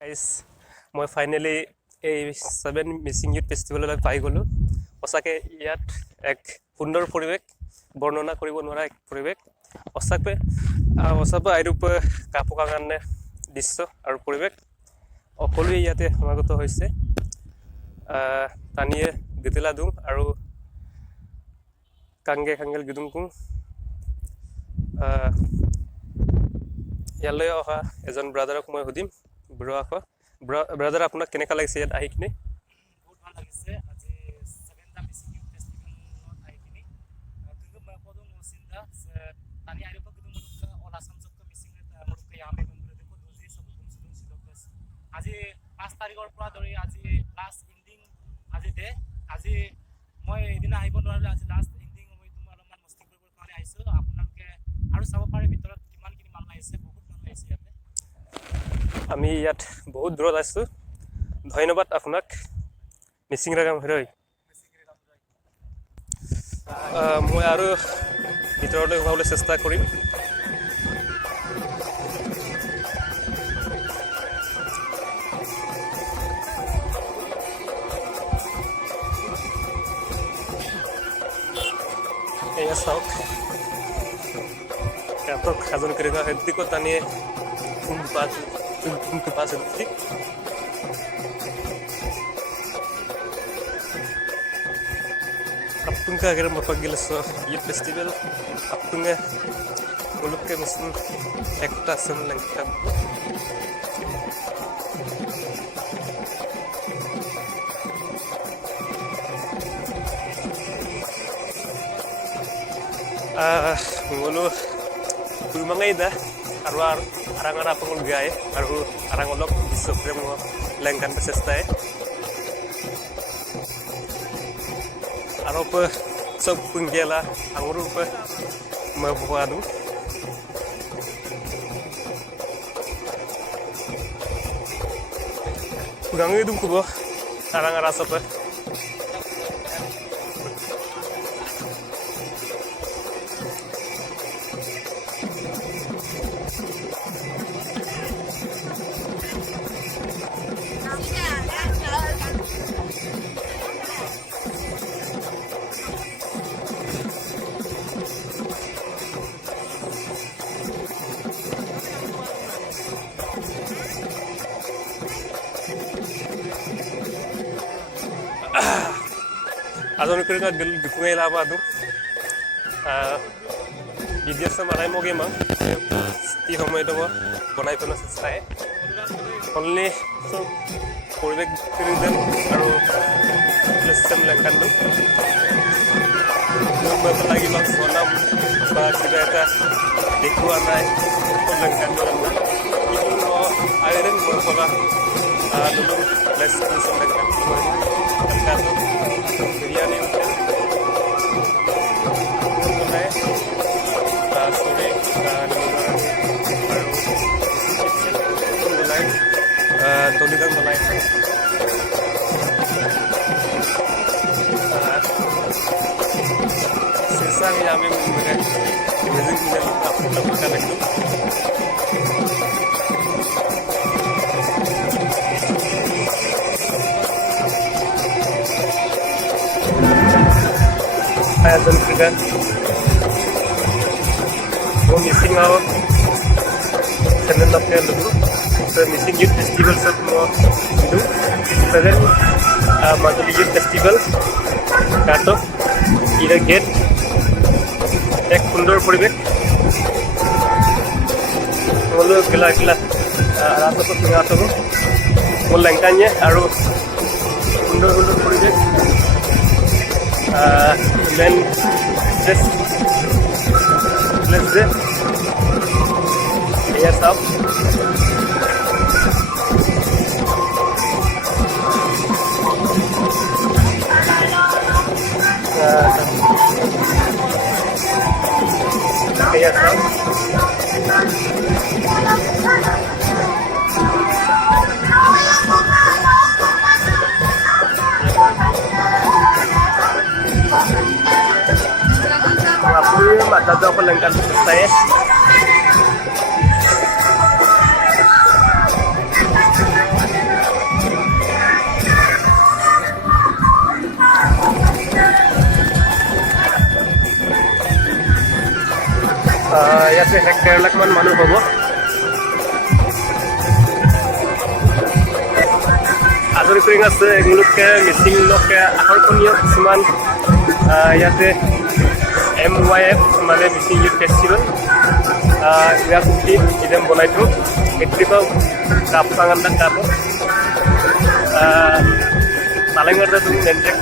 Guys মই finally এই 7 Mising youth ফেষ্টিভেললৈ পাই গ'লোঁ। সঁচাকৈ ইয়াত এক সুন্দৰ পৰিৱেশ, বৰ্ণনা কৰিব নোৱাৰা এক পৰিৱেশ। সঁচাকৈ আইৰূপ কাপোৰ কাৰণে দৃশ্য আৰু পৰিৱেশ সকলোৱে ইয়াতে সমাগত হৈছে। তানিয়ে গিতিলা দুং আৰু কাংগে খাংগেল গিদুংকুং ইয়ালৈ অহা এজন ব্ৰাদাৰক মই সুধিম। ব্ৰাদাৰ, আপোনাক কেনেকুৱা লাগিছে ইয়াত আহি কিনে? বহুত ভাল লাগিছে। আজি 7টা মিচিং ইউথ ফেষ্টিভেলত আহি কিনে तुमको मैं पदों मोसिंदा तानी आरे पर किदुं मुलुक ओला संसद को मिसिं मुलुक यामे मंगुरे देखो दोजे सब तुम सिलोकस আজি 5 তাৰিখৰ পৰা ধৰি আজি লাষ্ট এন্ডিং আজি দে আজি মই এদিন আহিব নোৱাৰিলে আজি লাষ্ট এন্ডিং মই তোমাৰ অলপমান মস্তি কৰিবৰ কাৰণে আহিছো। আপোনালোকে আৰু চাব পাৰে ভিতৰত কিমানখিনি মানুহ আহিছে, বহুত মানুহ আহিছে ইয়াতে। আমি ইয়াত বহুত দূৰত আছোঁ। ধন্যবাদ আপোনাক মিচিং ৰাগাম হেৰৈ। মই আৰু ভিতৰলৈ সোমাবলৈ চেষ্টা কৰিম। এয়া চাওক, সিহঁতক সাজন কৰি থকা হেতিকো টানিয়ে pas detik. Apungka akhirnya memanggil youth festival. Apungka mulutnya mesin ektasan lengkap. Mulu kumangai dah. Arang-arang pengulgay, arang-olok bisa premo lengkan pesestai. Aropa sab punggela, angurupa mabuadu. Gangi dum kubo, arang-arang sapa. Azon kerja gel dipungai laba tu, video semarai mau game ti homai tu bonai tu nasi saya. Only so politik kerja aru lesem lengkan tu. Beberapa lagi mak sonam bahasa kita dikuan naik lengkan tu kan. Itu no airin beberapa dulu lesem lengkan tu. Lengkan tu. Biryani hotel mulai sore mulai toligang mulai sisa yang kami memberikan imaging dengan apa lakukan itu. Azan kerja, वो missing आओ, channel अपने लोगों, तो missing youth festival सब वो इधर, सदर मातुली youth festival, काटो, इधर गेट, एक कुंडोर परिवेश, वो लोग गिला रात को पिंगा तो वो लंकान्ये, आरो कुंडोर परिवेश then let's do yes up yes up mata tu aku lengkap selesai. ইয়াতে 1.5 লাখ মান মানুহ হ'ব। আজৰি কৰি আছে এগুলোকে মিচিংলোকে আকৰ্ষণীয় কিছুমান ইয়াতে MYF মানে মিচিং ইউথ ফেষ্টিভেল ইয়াত ইদেম বনাইছোঁ একটিপাও কাপ পাঙান্ডা কাপ তালেঙ্গার তুম নেনজেক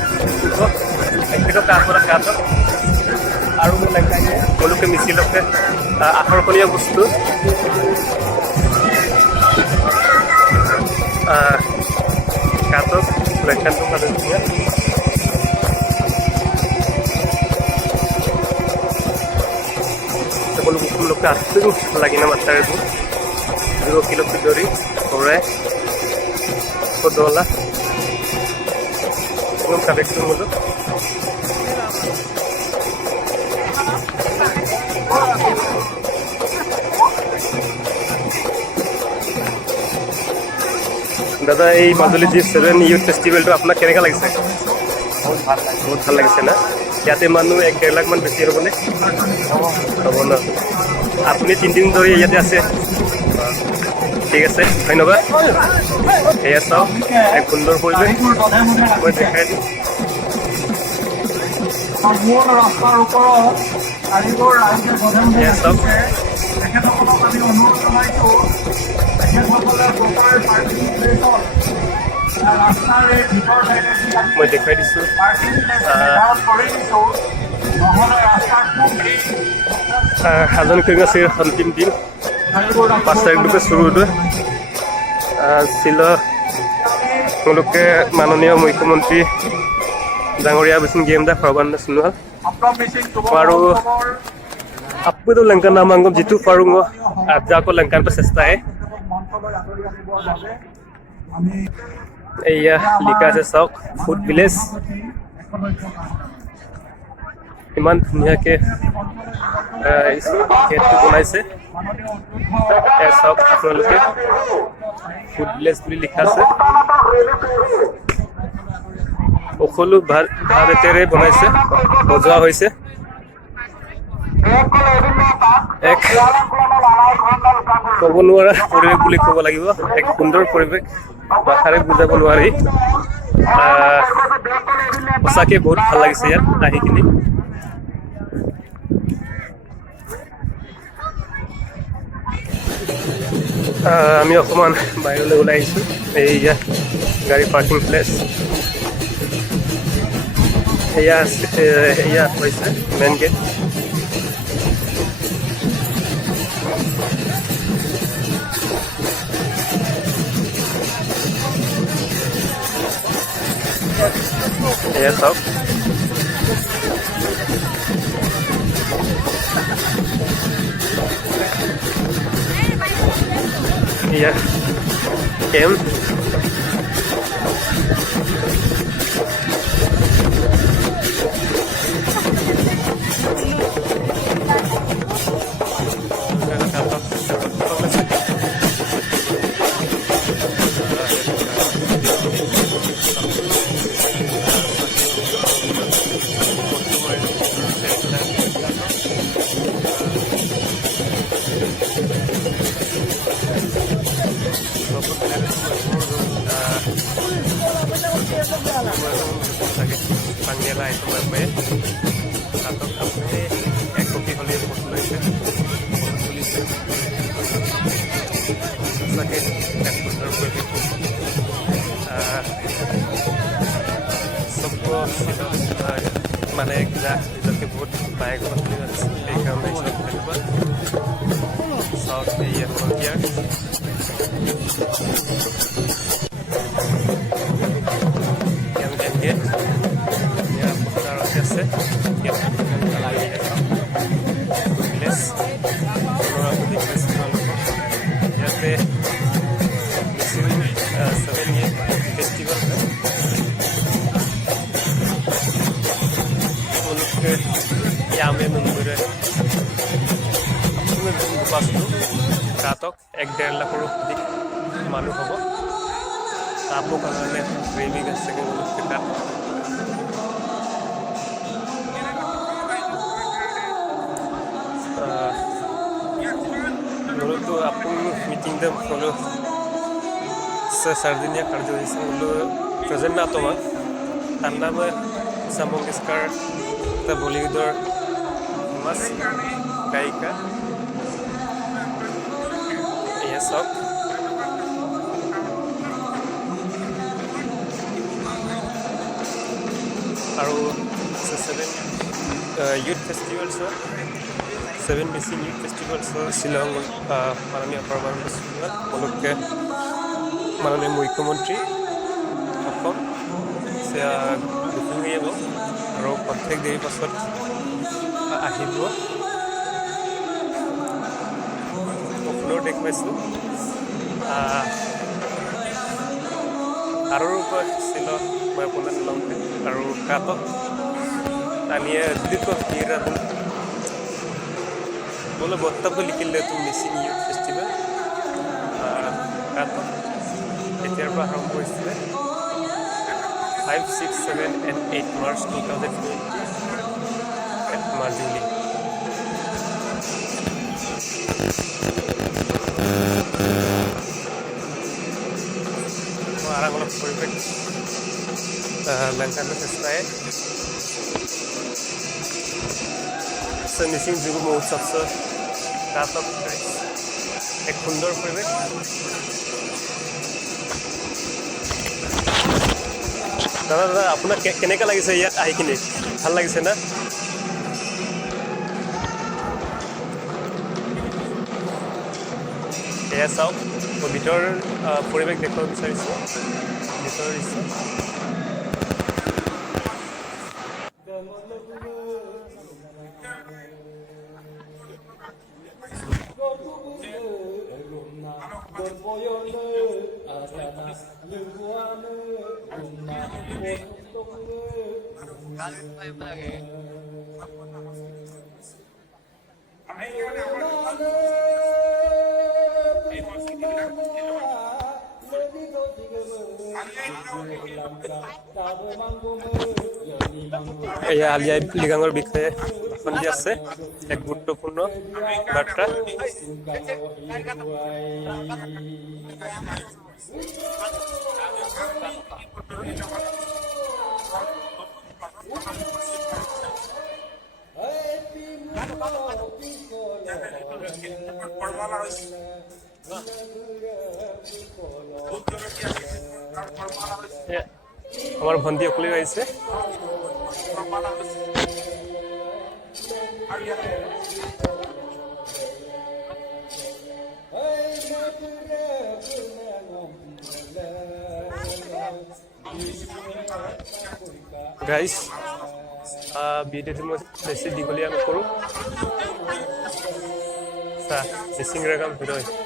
একটিপাও কাপরা কাপ আৰু লেংকাইয়ে সকলোকে মিচিংলোকে আকৰ্ষণীয় বস্তু katok mereka tuh kadangnya sebelum buku kasih lagi nama saya itu 2 kilo pidori sore $1 belum kadek tuh dulu দাদা এই মাজুলী যি 7 ইউথ ফেষ্টিভেলটো আপোনাক কেনেকুৱা লাগিছে? বহুত ভাল লাগিছে না? ইয়াতে মানুহ 1.5 লাখ মান বেছি হ'বনে? হ'ব ন? আপুনি 3 দিন ধৰি ইয়াতে আছে? ঠিক আছে, ধন্যবাদ। এয়া চাওক এক সুন্দৰ পৰিৱেশ মই দেখাই দিম। এয়া চাওক মই দেখুৱাই দিছোঁ সাধন কৰি আছে অন্তিম দিন 5 তাৰিখলৈকে শুৰু ছিল তেওঁলোকে মাননীয় মুখ্যমন্ত্ৰী ডাঙৰীয়া বিষ্ণু গেমদা সৰ্বানন্দ সোণোৱাল আৰু आपको तो लंका नामांगम जितु पारूंगो आप जाको लंका पे सस्ता है या लिखा है सौक फूड विलेज इमान दुनिया के इस खेत को बनाए से सौक के फूड विलेज भी लिखा से ओखलु भारतेरे बनाए से बजवा होइसे এক ক'ব নোৱাৰা পৰিৱেশ বুলি ক'ব লাগিব এক সুন্দৰ পৰিৱেশ ভাষাৰে বুজাব নোৱাৰি সঁচাকৈ বহুত ভাল লাগিছে ইয়াত আহি কিনি আমি অকণমান বাহিৰলৈ ওলাই আহিছোঁ এইয়া গাড়ী পাৰ্কিং প্লেচ এয়া হৈছে main gate ya sob iya kem Panggil itu bermain atau kafe kopi holir population population sakit ekspor begitu सबको माने किला इधर बहुत बाइक होती है एक काम है साउथ में ये फ्रंटियर गेट या पुकार से गेट लगा है विलेज और विलेज यहाँ पे सेवन ये फेस्टिवल है यहाँ में मंदिर है काटक 1.5 लाख मानु हम तापो कारण training menurut apung meeting dem kalau sesardinya kerja di sini present na to bang tanda me sambung iskar kita Bollywoodor mas gaika iya sok আৰু 7 youth festivals 7 missing youth festivals Shillong মাননীয় প্ৰধানমন্ত্ৰী সকলোকে মাননীয় মুখ্যমন্ত্ৰী অসম দুখুঙি যাব আৰু প্ৰত্যেক দেৰি পাছত আহিব সকলো দেখ পাইছোঁ আৰু ছিল মই আপোনাৰ লওঁতে আৰু কাটক টানিয়ে দিদিতো হিৰা बोले বক্তব্য লিখিলে তো মিছিং ইউথ ফেষ্টিভেল কাটক এতিয়াৰ পৰা আৰম্ভ হৈছিলে 5, 6, 7 and 8 March 2020 at Majuli. Arang oleh perfect lancar selesai. Semisi juga mau ucap kata guys. Ek sundar perfect. দাদা আপোনাক কেনেকা লাগিছে ইয়াত আহি কিনে ভাল লাগিছে না এয়া চাওক ভিতৰৰ পৰিৱেশ দেখুৱাব বিচাৰিছোঁ ভিতৰৰ দৃশ্য এয়া আলি আই লৃগাঙৰ বিষয়ে সন্ধি আছে এক গুৰুত্বপূৰ্ণ বাৰ্তা আমাৰ ভন্টি অকলে আহিছে গাইস ভিডিওটো মই বেছি দীঘলীয়া নকৰোঁ মিচিং ৰেগাম ভিডিঅ'